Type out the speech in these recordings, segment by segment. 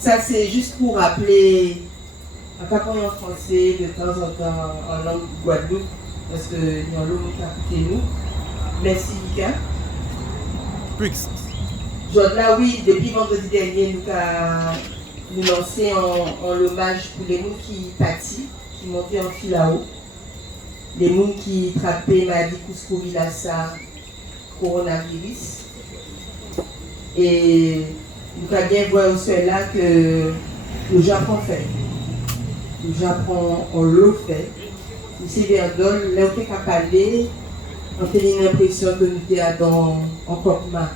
Ça, c'est juste pour rappeler, en parlant en français, de temps en temps en langue Guadeloupe, parce que nous avons nous. Merci, Mika. Là, oui, depuis vendredi dernier, nous lancé en hommage pour les gens qui pâtissent, qui montaient en fil à haut, les gens qui trappaient maladie Kouskou-Vilassa, coronavirus. Et nous avons bien voir aussi là que le Japon fait. Le Japon, on l'a fait. Ici, Verdol, là, on fait qu'à parler, on a l'impression que nous sommes encore mal.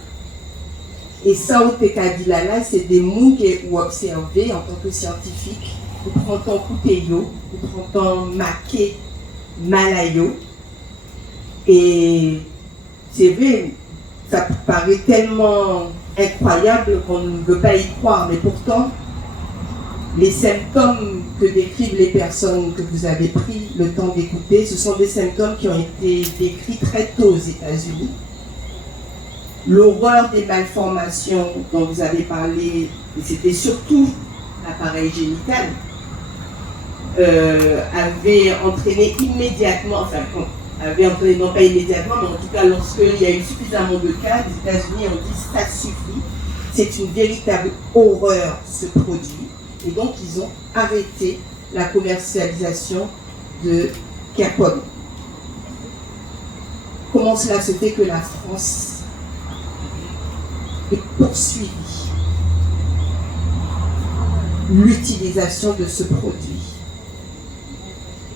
Et ça, on fait qu'à dire là, c'est des mots que vous observez en tant que scientifique. Vous prenez ton couteau, vous prenez ton maquet malayo. Et c'est vrai, ça paraît tellement incroyable qu'on ne veut pas y croire, mais pourtant, les symptômes que décrivent les personnes que vous avez pris le temps d'écouter, ce sont des symptômes qui ont été décrits très tôt aux États-Unis. L'horreur des malformations dont vous avez parlé, et c'était surtout l'appareil génital, avait entraîné immédiatement, avait entraîné non pas immédiatement, mais en tout cas lorsqu'il y a eu suffisamment de cas, les États-Unis ont dit ça suffit, c'est une véritable horreur ce produit. Et donc, ils ont arrêté la commercialisation de Capone. Comment cela se fait que la France ait poursuivi l'utilisation de ce produit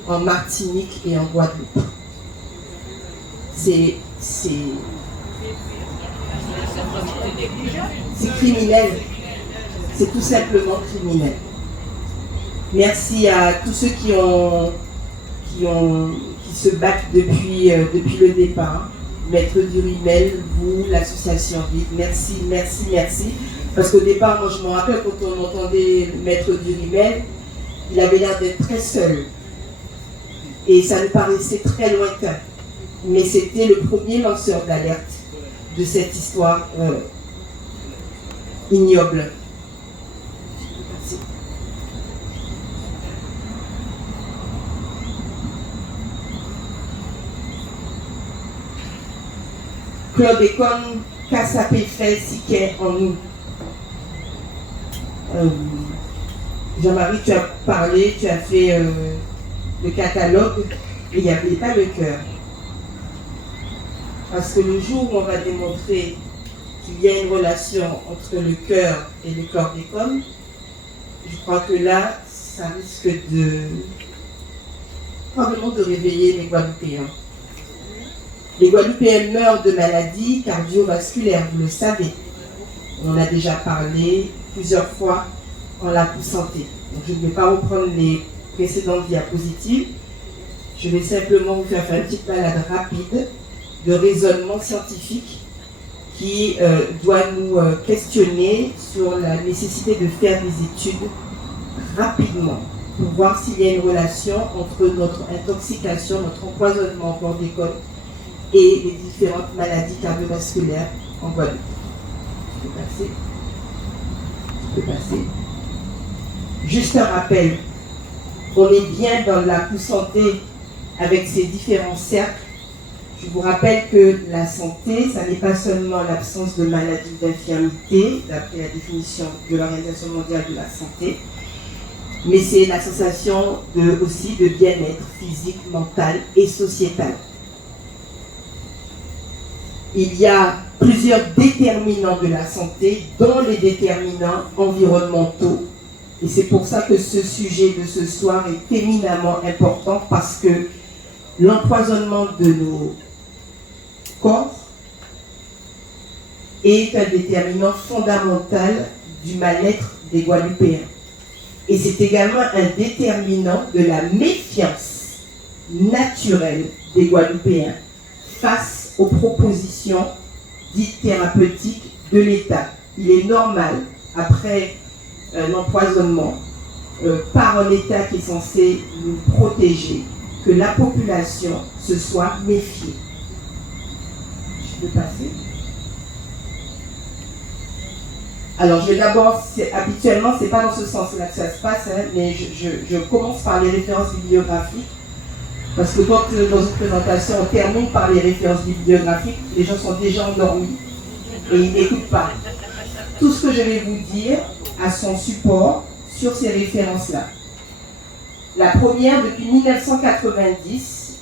en Martinique et en Guadeloupe? C'est criminel. C'est tout simplement criminel. Merci à tous ceux qui se battent depuis le départ. Maître Durimel, vous, l'association Vive, merci. Parce qu'au départ, moi je me rappelle quand on entendait Maître Durimel, il avait l'air d'être très seul. Et ça nous paraissait très lointain. Mais c'était le premier lanceur d'alerte de cette histoire ignoble. Claude École, Kassapé fait si qu'est en nous. Jean-Marie, tu as parlé, tu as fait le catalogue, et il n'y avait pas le cœur. Parce que le jour où on va démontrer qu'il y a une relation entre le cœur et le chlordécone, je crois que là, ça risque probablement de réveiller les Guadeloupéens. Les Guadeloupéens meurent de maladies cardiovasculaires, vous le savez. On en a déjà parlé plusieurs fois en la santé. Donc je ne vais pas reprendre les précédentes diapositives. Je vais simplement vous faire une petite balade rapide de raisonnement scientifique qui doit nous questionner sur la nécessité de faire des études rapidement pour voir s'il y a une relation entre notre intoxication, notre empoisonnement au chlordécone et les différentes maladies cardiovasculaires en Guadeloupe. Tu peux passer. Juste un rappel, on est bien dans la santé avec ces différents cercles. Je vous rappelle que la santé, ça n'est pas seulement l'absence de maladies ou d'infirmité, d'après la définition de l'Organisation mondiale de la santé, mais c'est la sensation aussi de bien-être physique, mental et sociétal. Il y a plusieurs déterminants de la santé, dont les déterminants environnementaux. Et c'est pour ça que ce sujet de ce soir est éminemment important, parce que l'empoisonnement de nos corps est un déterminant fondamental du mal-être des Guadeloupéens. Et c'est également un déterminant de la méfiance naturelle des Guadeloupéens face aux propositions dites thérapeutiques de l'État. Il est normal, après un empoisonnement par un État qui est censé nous protéger, que la population se soit méfiée. Je peux passer. Alors, je vais d'abord, habituellement, c'est pas dans ce sens-là que ça se passe, hein, mais je commence par les références bibliographiques, parce que quand dans une présentation, on termine par les références bibliographiques, les gens sont déjà endormis et ils n'écoutent pas. Tout ce que je vais vous dire a son support sur ces références-là. La première, depuis 1990,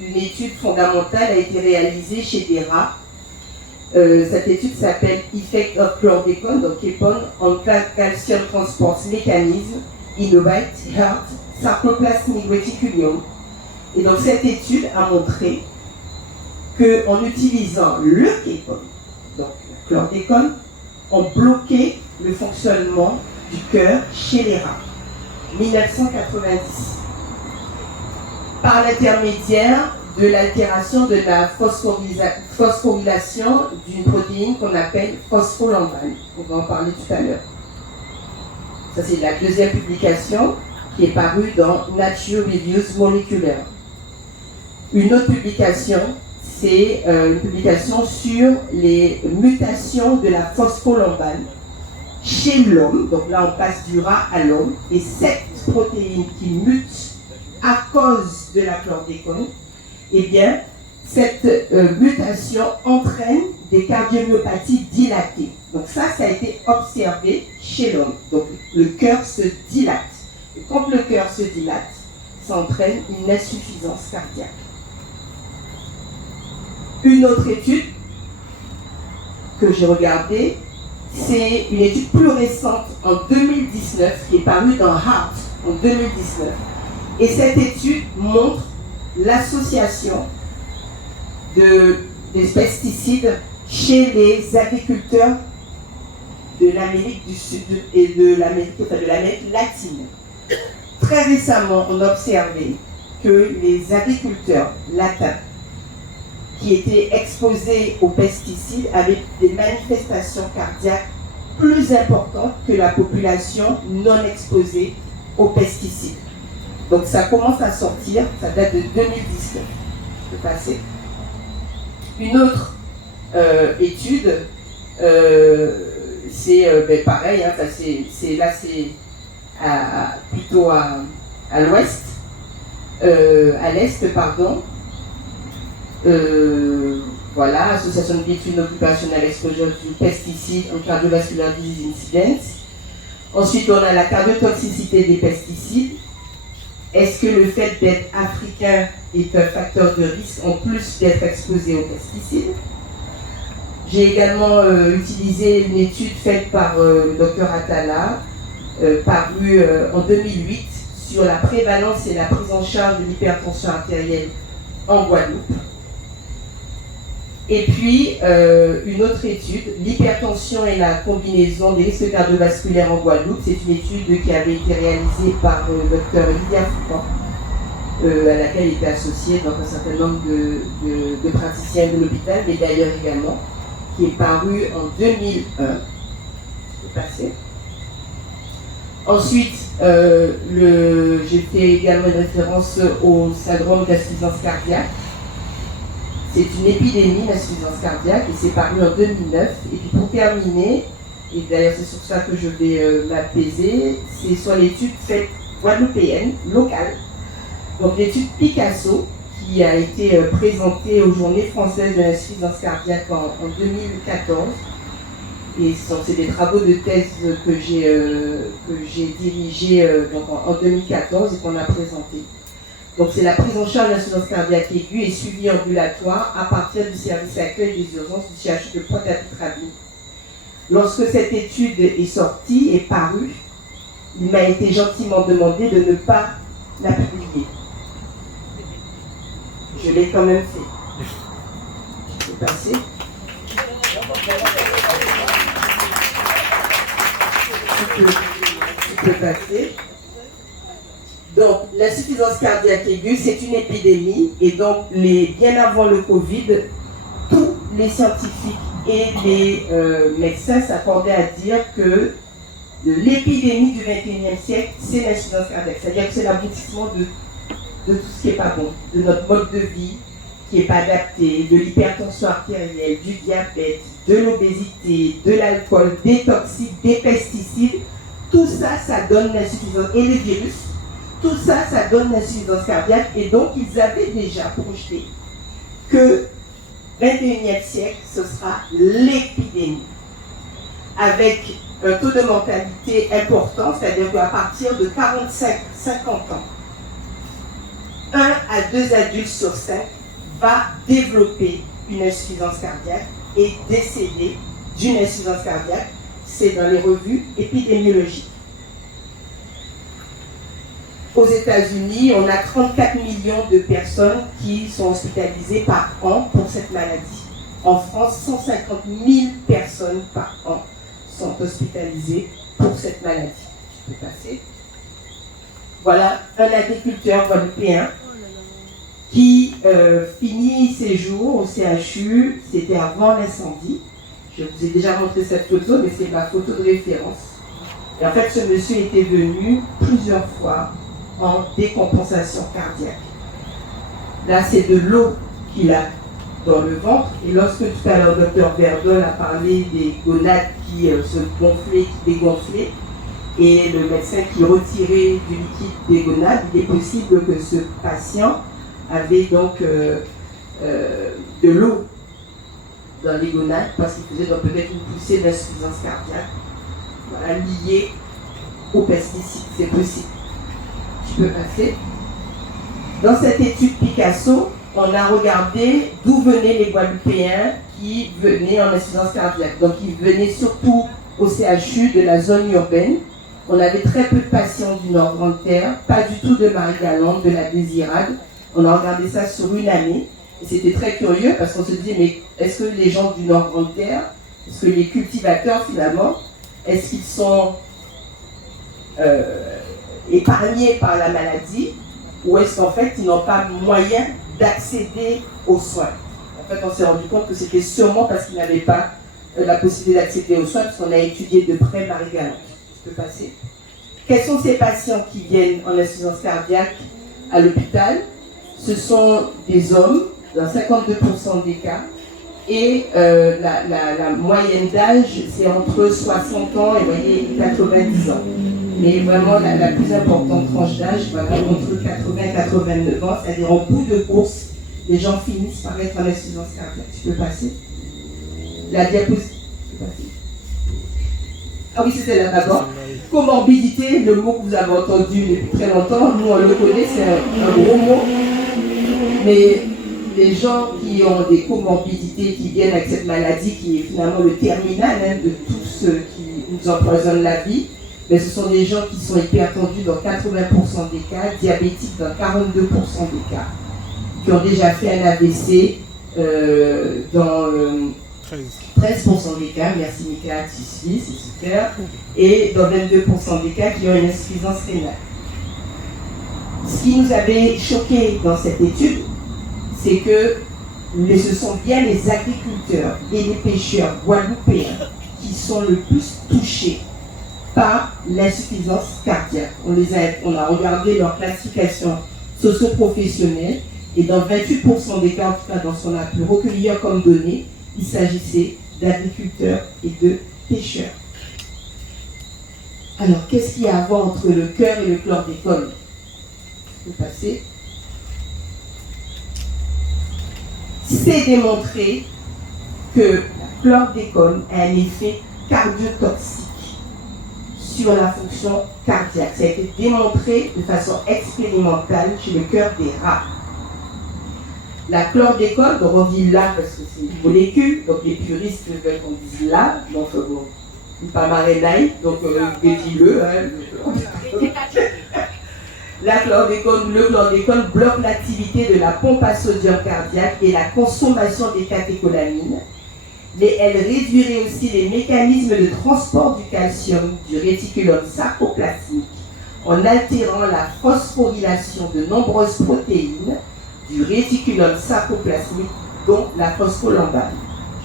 une étude fondamentale a été réalisée chez des rats. Cette étude s'appelle Effect of Chlordécone, donc Kepone, on Calcium Transport Mechanism, Innovate Heart, Sarcoplasmic Reticulum. Et donc cette étude a montré qu'en utilisant le Kepone, donc le chlordécone, on bloquait le fonctionnement du cœur chez les rats. 1990. Par l'intermédiaire de l'altération de la phosphorylation d'une protéine qu'on appelle phospholamban. On va en parler tout à l'heure. Ça, c'est la deuxième publication qui est parue dans Nature Reviews Molecular. Une autre publication, c'est une publication sur les mutations de la phospholamban chez l'homme. Donc là, on passe du rat à l'homme. Et cette protéine qui mute à cause de la chlordécone, eh bien, cette mutation entraîne des cardiomyopathies dilatées. Donc ça a été observé chez l'homme. Donc le cœur se dilate. Et quand le cœur se dilate, ça entraîne une insuffisance cardiaque. Une autre étude que j'ai regardée, c'est une étude plus récente en 2019 qui est parue dans Heart en 2019. Et cette étude montre l'association des pesticides chez les agriculteurs de l'Amérique du Sud et de l'Amérique latine. Très récemment, on a observé que les agriculteurs latins qui étaient exposés aux pesticides avaient des manifestations cardiaques plus importantes que la population non exposée aux pesticides. Donc ça commence à sortir, ça date de 2019. Je peux passer. Une autre étude, c'est pareil, hein, c'est plutôt à l'ouest, à l'est, pardon. Voilà, Association d'études occupationnelles exposure du pesticide en cardiovascular disease incidence. Ensuite, on a la cardiotoxicité des pesticides. Est-ce que le fait d'être africain est un facteur de risque en plus d'être exposé aux pesticides? J'ai également utilisé une étude faite par le Dr Atala, parue en 2008, sur la prévalence et la prise en charge de l'hypertension artérielle en Guadeloupe. Et puis, une autre étude, l'hypertension et la combinaison des risques cardiovasculaires en Guadeloupe. C'est une étude qui avait été réalisée par le docteur Lydia Foucan, à laquelle était associé donc un certain nombre de praticiens de l'hôpital, mais d'ailleurs également, qui est parue en 2001. Je peux passer. Ensuite, j'ai fait également une référence au syndrome d'insuffisance cardiaque. C'est une épidémie d'insuffisance cardiaque et c'est paru en 2009. Et puis pour terminer, et d'ailleurs c'est sur ça que je vais m'apaiser, c'est sur l'étude faite guadeloupéenne, locale. Donc l'étude Picasso, qui a été présentée aux Journées françaises de l'insuffisance cardiaque en 2014. Et c'est des travaux de thèse que j'ai dirigés en 2014 et qu'on a présentés. Donc c'est la prise en charge de l'insuffisance cardiaque aiguë et suivi ambulatoire à partir du service d'accueil des urgences du CHU de Pointe-à-Pitrabie. Lorsque cette étude est sortie et parue, il m'a été gentiment demandé de ne pas la publier. Je l'ai quand même fait. Je peux passer. Tu peux passer. Donc, l'insuffisance cardiaque aiguë, c'est une épidémie. Et donc, bien avant le Covid, tous les scientifiques et les médecins s'accordaient à dire que l'épidémie du XXIe siècle, c'est l'insuffisance cardiaque. C'est-à-dire que c'est l'aboutissement de tout ce qui n'est pas bon, de notre mode de vie, qui n'est pas adapté, de l'hypertension artérielle, du diabète, de l'obésité, de l'alcool, des toxiques, des pesticides, tout ça, ça donne l'insuffisance. Et le virus, tout ça, ça donne l'insuffisance cardiaque. Et donc, ils avaient déjà projeté que 21e siècle, ce sera l'épidémie. Avec un taux de mortalité important, c'est-à-dire qu'à partir de 45-50 ans, 1 à 2 adultes sur 5 va développer une insuffisance cardiaque et décéder d'une insuffisance cardiaque. C'est dans les revues épidémiologiques. Aux États-Unis, on a 34 millions de personnes qui sont hospitalisées par an pour cette maladie. En France, 150 000 personnes par an sont hospitalisées pour cette maladie. Je peux passer. Voilà un agriculteur guadeloupéen qui finit ses jours au CHU. C'était avant l'incendie. Je vous ai déjà montré cette photo, mais c'est ma photo de référence. Et en fait, ce monsieur était venu plusieurs fois en décompensation cardiaque. Là, c'est de l'eau qu'il a dans le ventre. Et lorsque tout à l'heure, le docteur Verdol a parlé des gonades qui se gonflaient, qui dégonflaient, et le médecin qui retirait du liquide des gonades, il est possible que ce patient avait donc de l'eau dans les gonades parce qu'il faisait donc peut-être une poussée d'insuffisance cardiaque, voilà, liée aux pesticides. C'est possible. Je peux passer. Dans cette étude Picasso, on a regardé d'où venaient les Guadeloupéens qui venaient en insuffisance cardiaque. Donc ils venaient surtout au CHU de la zone urbaine. On avait très peu de patients du Nord-Grande-Terre, pas du tout de Marie-Galante, de la Désirade. On a regardé ça sur une année. Et c'était très curieux parce qu'on se disait, mais est-ce que les gens du Nord-Grande-Terre, est-ce que les cultivateurs finalement, est-ce qu'ils sont épargnés par la maladie ou est-ce qu'en fait ils n'ont pas moyen d'accéder aux soins? En fait, on s'est rendu compte que c'était sûrement parce qu'ils n'avaient pas la possibilité d'accéder aux soins, parce qu'on a étudié de près Marie-Galante. Je peux passer. Quels sont ces patients qui viennent en insuffisance cardiaque à l'hôpital? Ce sont des hommes, dans 52% des cas, et la moyenne d'âge, c'est entre 60 ans et voyez, 90 ans. Mais vraiment, la plus importante tranche d'âge, voilà, entre 80 et 89 ans, c'est-à-dire en bout de course, les gens finissent par être en insuffisance cardiaque. Tu peux passer? La diapositive. Ah oui, c'était là d'abord. Comorbidité, le mot que vous avez entendu depuis très longtemps, nous on le connaît, c'est un gros mot. Mais les gens qui ont des comorbidités, qui viennent avec cette maladie qui est finalement le terminal de tout ce qui nous empoisonne la vie, mais ce sont des gens qui sont hypertendus dans 80% des cas, diabétiques dans 42% des cas, qui ont déjà fait un AVC dans 13% des cas, merci Nicolas, c'est super, et dans 22% des cas qui ont une insuffisance rénale. Ce qui nous avait choqué dans cette étude, c'est que ce sont bien les agriculteurs et les pêcheurs guadeloupéens qui sont le plus touchés par l'insuffisance cardiaque. On a regardé leur classification socio-professionnelle et dans 28% des cas, en tout cas dans ce qu'on a pu recueillir comme données, il s'agissait d'agriculteurs et de pêcheurs. Alors, qu'est-ce qu'il y a à voir entre le cœur et le chlordécone? Je peux passer. C'est démontré que la chlordécone a un effet cardiotoxique sur la fonction cardiaque. Ça a été démontré de façon expérimentale chez le cœur des rats. La chlordécone, donc on dit là parce que c'est une molécule, donc les puristes veulent qu'on dise là, donc bon, pas marénaille, donc dis-le. La chlordécone, le chlordécone bloque l'activité de la pompe à sodium cardiaque et la consommation des catécholamines, mais elle réduirait aussi les mécanismes de transport du calcium du réticulum sarcoplasmique en altérant la phosphorylation de nombreuses protéines du réticulum sarcoplasmique, dont la phospholambane.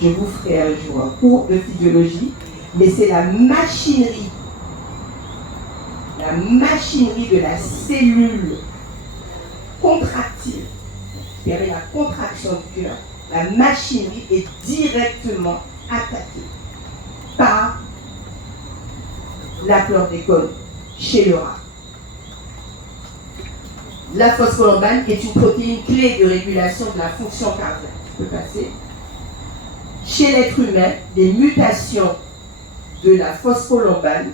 Je vous ferai un jour un cours de physiologie, mais c'est la machinerie de la cellule contractile qui permet la contraction du cœur, la machinerie est directement attaquée par la chlordécone chez le rat. La phospholambane est une protéine clé de régulation de la fonction cardiaque. Je peux passer. Chez l'être humain, les mutations de la phospholambane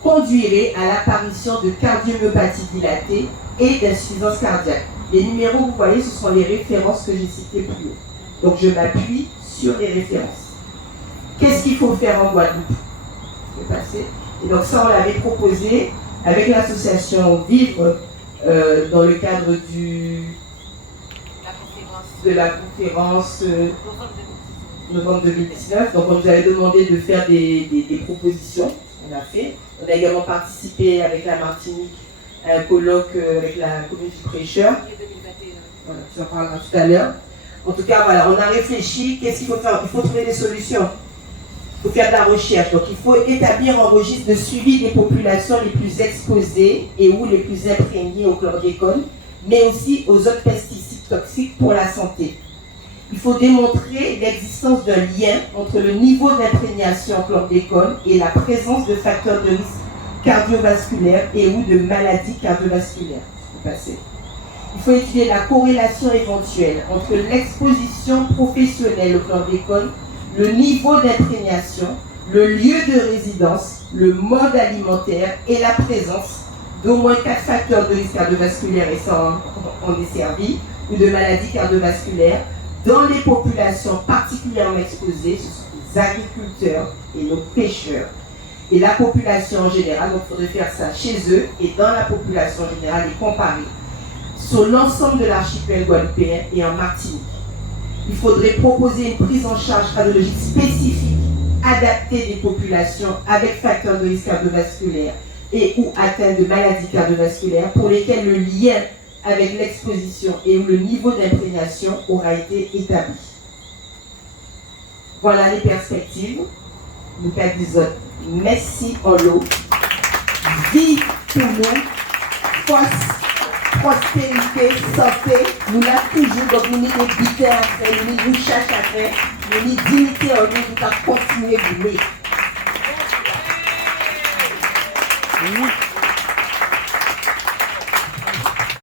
conduiraient à l'apparition de cardiomyopathie dilatée et d'insuffisance cardiaque. Les numéros que vous voyez, ce sont les références que j'ai citées plus haut. Donc je m'appuie sur les références. Qu'est-ce qu'il faut faire en Guadeloupe? Je vais passer. Et donc ça, on l'avait proposé avec l'association Vivre dans le cadre de la conférence novembre 2019. Donc on nous avait demandé de faire des propositions. On a fait. On a également participé avec la Martinique à un colloque avec la communauté prêcheur. Voilà, tu en parleras tout à l'heure. En tout cas, voilà, on a réfléchi. Qu'est-ce qu'il faut faire? Il faut trouver des solutions. Il faut faire de la recherche. Donc il faut établir un registre de suivi des populations les plus exposées et ou les plus imprégnées au chlordécone, mais aussi aux autres pesticides toxiques pour la santé. Il faut démontrer l'existence d'un lien entre le niveau d'imprégnation en chlordécone et la présence de facteurs de risque cardiovasculaires et ou de maladies cardiovasculaires. Il faut étudier la corrélation éventuelle entre l'exposition professionnelle au chlordécone, le niveau d'imprégnation, le lieu de résidence, le mode alimentaire et la présence d'au moins 4 facteurs de risque cardiovasculaire, et ça on est servi, ou de maladies cardiovasculaires dans les populations particulièrement exposées, ce sont les agriculteurs et nos pêcheurs. Et la population en général, donc il faudrait faire ça chez eux et dans la population en général et comparer sur l'ensemble de l'archipel guadeloupéen et en Martinique. Il faudrait proposer une prise en charge cardiologique spécifique, adaptée des populations avec facteurs de risque cardiovasculaire et ou atteintes de maladies cardiovasculaires pour lesquelles le lien avec l'exposition et où le niveau d'imprégnation aura été établi. Voilà les perspectives. Nous disons merci en l'eau. Vie pour nous, force, prospérité, santé. Nous l'avons toujours, donc nous avons des buteurs à faire, nous avons cherche à faire, nous avons dignité en nous, nous avons continué de vouer.